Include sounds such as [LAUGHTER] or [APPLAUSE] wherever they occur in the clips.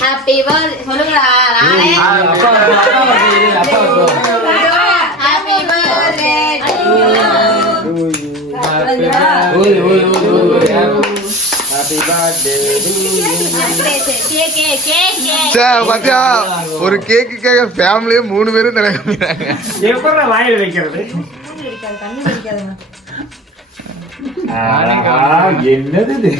Happy birthday சொல்லுங்கடா நானே. Happy birthday பாத்தியா ஒரு கேக்குக்காக ஃபேமிலியே மூணு பேரும் தலை காமிக்கிறாங்க எப்படி வாயில் வைக்கிறது? என்னது இது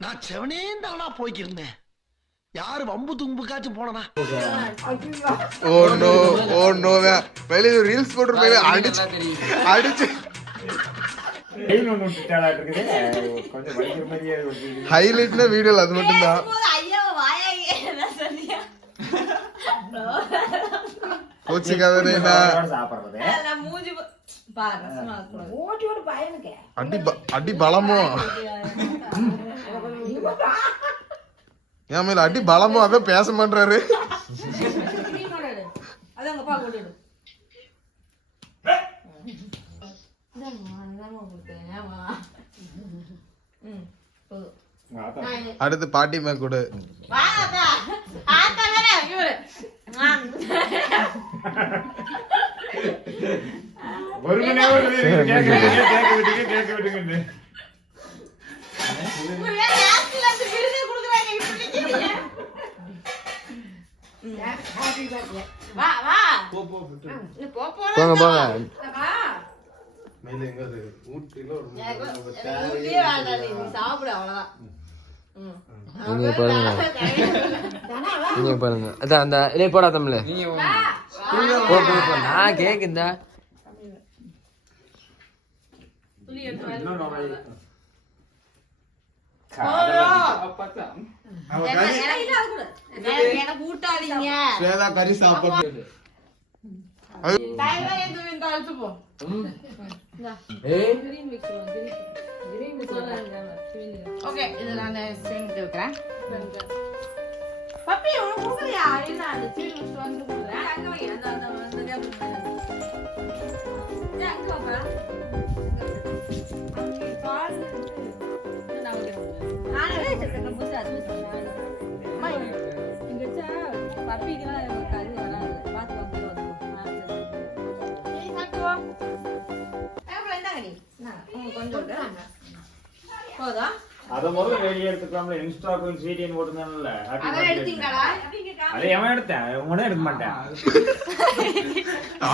நான் செவனே தானா போய்க்கிருந்தேன். யாரு வம்பு தும்புக்காச்சும் போனனா ஓ நோ ஓ நோ வெளியே ரீல்ஸ் போட்டு அடிச்சு அடிச்சு. ஹைலைட்னா வீடியோல அது மட்டும் தான் இருக்கக்கூடாது. அடி ப- அடி பலமோ. என் மேல அடி பலமோ [LAUGHS] அதான் பேச மாட்டாரு அது அங்க பா கொண்டு விடு. இந்தாம்மா, இந்தாம்மா கொடுத்தேன். ஏம்மா? ம், போதும். நான் அடுத்து பாட்டி மே கொடு. ஒரு மணி நேரம் இருக்கு. கேட்க கேட்க போங்க போங்க. எனக்கு ஊட்டியே வேண்டாம் நீ, நீ சாப்பிடு அவ்வளவுதான். நீங்க பாருங்க. நீங்க பாருங்க. அதான் அந்த இல்லையே போடா தமிழ். நான் கேக்குந்தா அது கறி சாப்பாடு Okay, இதை நான் சேர்த்து வைக்கிறேன். பப்பி, உனக்கு கொடுக்கலையா? என்ன, அந்த green mix வந்து கொடுக்குறேன். அங்க வை, அந்த- அந்த- அந்த table மேல. ஏய், அங்க வாப்பா. அங்க பால் இருக்கு. இது நான் வைக்கிறேன். நானே வச்சிருக்கேன், புதுசா அது வச்சிருக்கேன். அம்மா, இங்க வச்சா பப்பிக்கெல்லாம் அதை முதல்ல வெளியே எடுத்துக்கலாம்ல. இன்ஸ்டாக்கும் சீரியன் போட்டுருந்தாங்கல்ல. அதை எவன் எடுத்தேன்? உடனே எடுக்க மாட்டேன்.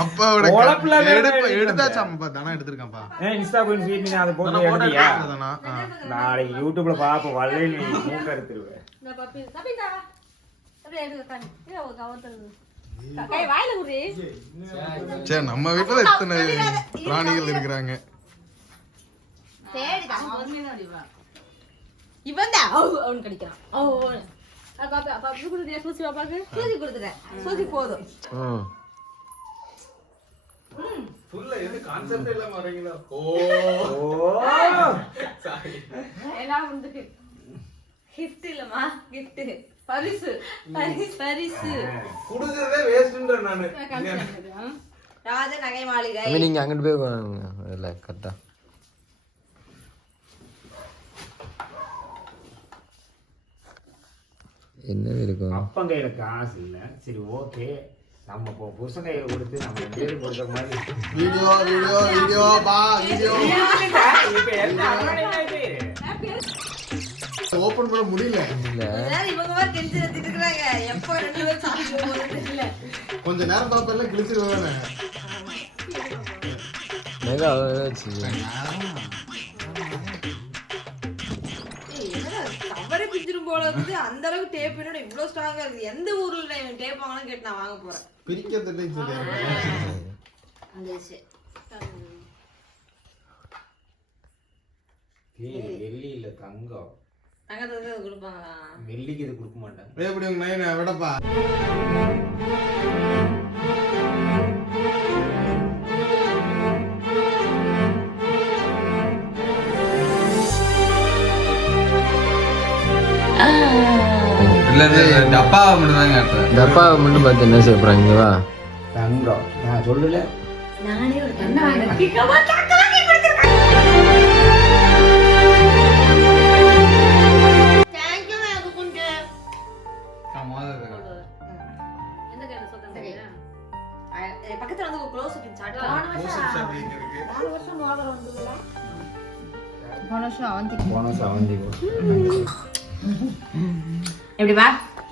அப்பாவோட உழப்புல எடுப்ப எடுத்து எடுத்தாச்சாம்பா தானே எடுத்திருக்கான்ப்பா. ஏன் இன்ஸ்டாக்கும் சீரியன் அதை போட்டு எடுத்தியா? நாளைக்கு யூடியூப்ல பாப்ப வல்லையில் நீ மூக்க எடுத்துருவேன் சரி நம்ம வீட்டுல எத்தனை பிராணிகள் இருக்கிறாங்க. இவன். தான் அவன் கடிக்கிறான். ஓ பாப்பா பாப்பா கொடுத்துறியா சூசி பாப்பாக்கு சூசி கொடுத்துட்டேன். சூசி போதும். ம். எல்லாம் வந்துட்டு கிஃப்ட் கிஃப்ட் பரிசு. பரிசு பரிசு. குடுக்கறதே வேஸ்ட்ன்ற நானு. ராஜ நகை மாளிகை நீங்க அங்கிட்டு போய். இல்ல கரெக்டா. என்ன இருக்கும் அப்பன் கையில காசு இல்ல. சரி ஓகே. நம்ம இப்போ புருஷன் கையை கொடுத்து நம்ம பேரும் கொடுக்குற மாதிரி. வீடியோ வீடியோ வீடியோ பா வீடியோ? ஓபன் பண்ண முடியல. இல்ல. இவங்க மாதிரி டென்ஷன் எடுத்துட்டு இருக்காங்க எப்போ ரெண்டு பேரும் சாப்பிட்டு போறது தெரியல. கொஞ்ச நேரம் பாப்பெல்லாம் கிழிச்சிருவேன் மெகா வச்சு போல இருக்குது. அந்த அளவுக்கு டேப் என்னோட இவ்வளவு ஸ்ட்ராங்கா இருக்குது. எந்த ஊர்ல இவன் டேப் வாங்கணும் கேட்டு நான் வாங்க போறேன். பிரிக்க தெரியும் சொல்லி வெள்ளி இல்ல தங்கம். தங்கத்தை கொடுப்பாங்களா? வெள்ளிக்கு இது கொடுக்க மாட்டாங்க. எப்படி உங்க நைன விடப்பா. இல்ல இல்ல இல்ல டப்பாவை மட்டும் காட்டுறேன் பார்த்து என்ன செய்ய போறாங்க வா. தங்கம். நான் சொல்லல. ஒரு பக்கத்துல வந்து க்ளோஸ் போன வருஷம் அவந்தி போனஸ் அவந்தி எப்படி பா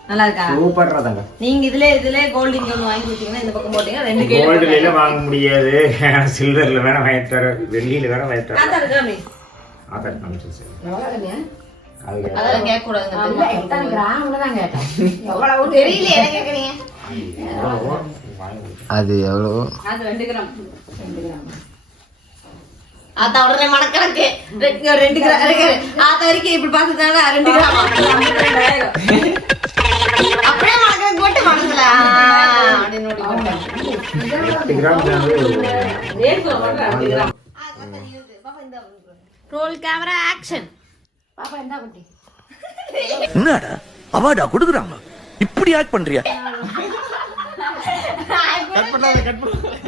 நல்லா இருக்கா? சூப்பர்ரா தங்க நீங்க இதுல இதுல கோல்டு இங்க ஒண்ணு வாங்கி கொடுத்தீங்கன்னா இந்த பக்கம் போட்டீங்க ரெண்டு கோல்டுல கையில வாங்க முடியாது. [LAUGHS] சில்வர்ல வேணா வாங்கி தர வெள்ளியில வேணா வாங்கி தர இருக்கா நீ ஆதார் காமிச்சு சார். அது அதெல்லாம் கேட்க கூடாதுங்க தெரியல என்ன கேக்குறீங்க எவ்வளவோ? வாங்கி கொடுத்தேன். அது எவ்வளவோ? அது ரெண்டு கிராம் ஆத்தா உடனே மடக்கணக்கு ரெண்டு ரெண்டு கிராம் இருக்கு. ஆத்தா வரைக்கும் இப்படி பார்த்ததுனால ரெண்டு கிராம் அப்படியே மடக்கணக்கு போட்டு. மனசுல ரோல் கேமரா ஆக்ஷன் பாப்பா என்ன பண்ணி என்னடா? அவார்டா கொடுக்குறாங்க. இப்படி ஆக்ட் பண்றியா? கட் பண்ணாத கட் பண்ணாத.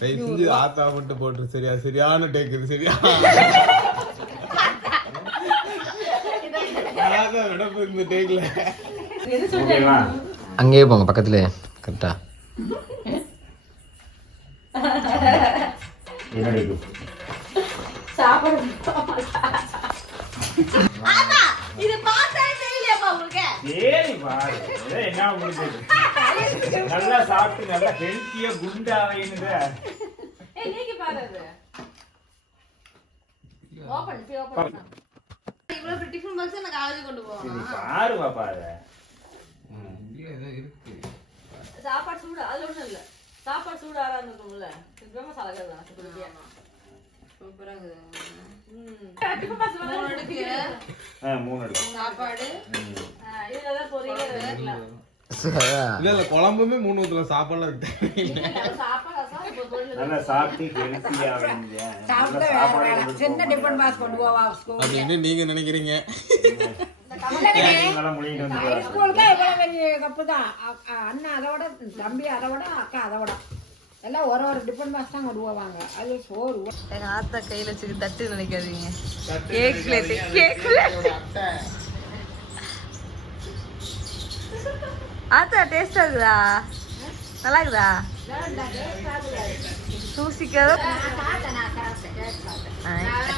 செஞ்சு ஆத்தா மட்டும் போட்டு சரியா? சரியான டேக் இது. சரியா? இந்த டேக்ல அங்கேயே போங்க பக்கத்துலயே கரெக்டா இது? இது பார்த்தா தெரியலையாப்பா உங்களுக்கு. சரி பாரு என்ன முடிஞ்சது நல்லா சாப்பிட்டு நல்லா ஹெல்த்தியா குண்டாவைன்னு ஏய் நீங்க பாரு அது. ஓபன் பி ஓபன் இவ்வளவு டிஃபன் பாக்ஸ் நான் காலேஜ் கொண்டு போவேன் பாரு பாப்பா அத. சாப்பாடு சூடு அது ஒண்ணும் இல்ல. சாப்பாடு சூடு ஆறா இருக்கும்ல. இது மசாலா சூப்பரா மூணு எடுக்கு மூணு சாப்பாடு. இல்ல. இல்ல குழம்புமே மூணு ஊத்துல சாப்பாடுலாம் அப்படின்னு நீங்க நினைக்கிறீங்க? கப்பு தான். அ- அ- அண்ணன் அதோட தம்பி அதோட அக்கா அதோட எல்லாம் ஒரு ஒரு டிஃபன் பாக்ஸ் தான் கொண்டு போவாங்க. அது சோறு. எங்க ஆத்தா கையில வச்சுக்க தட்டு நினைக்காதீங்க. கேக்ல கேக்ல ஆத்தா டேஸ்டா இருக்குதா நல்லா இருக்குதா சூசிக்காத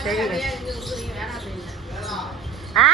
தெரியுது. ஆ?